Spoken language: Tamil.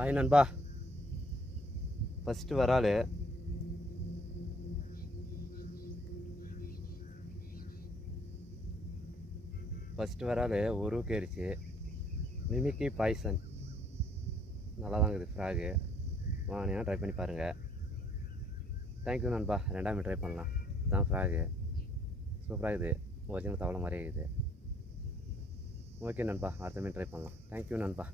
ஹாய் நண்பா. ஃபஸ்ட்டு வரால் ஒரு கேரிச்சு மிமிக்கி பாய்சன் நல்லா தான் இருக்குது ஃப்ராகு. வாங்கினா ட்ரை பண்ணி பாருங்கள். தேங்க்யூ நண்பா. ரெண்டாவது ட்ரை பண்ணலாம். இதுதான் ஃப்ராகு, சூப்பராக இருக்குது. ஒரிஜினல் தவளை மாதிரியே இருக்குது. ஓகே நண்பா, அடுத்த மீன் ட்ரை பண்ணலாம். தேங்க்யூ நண்பா.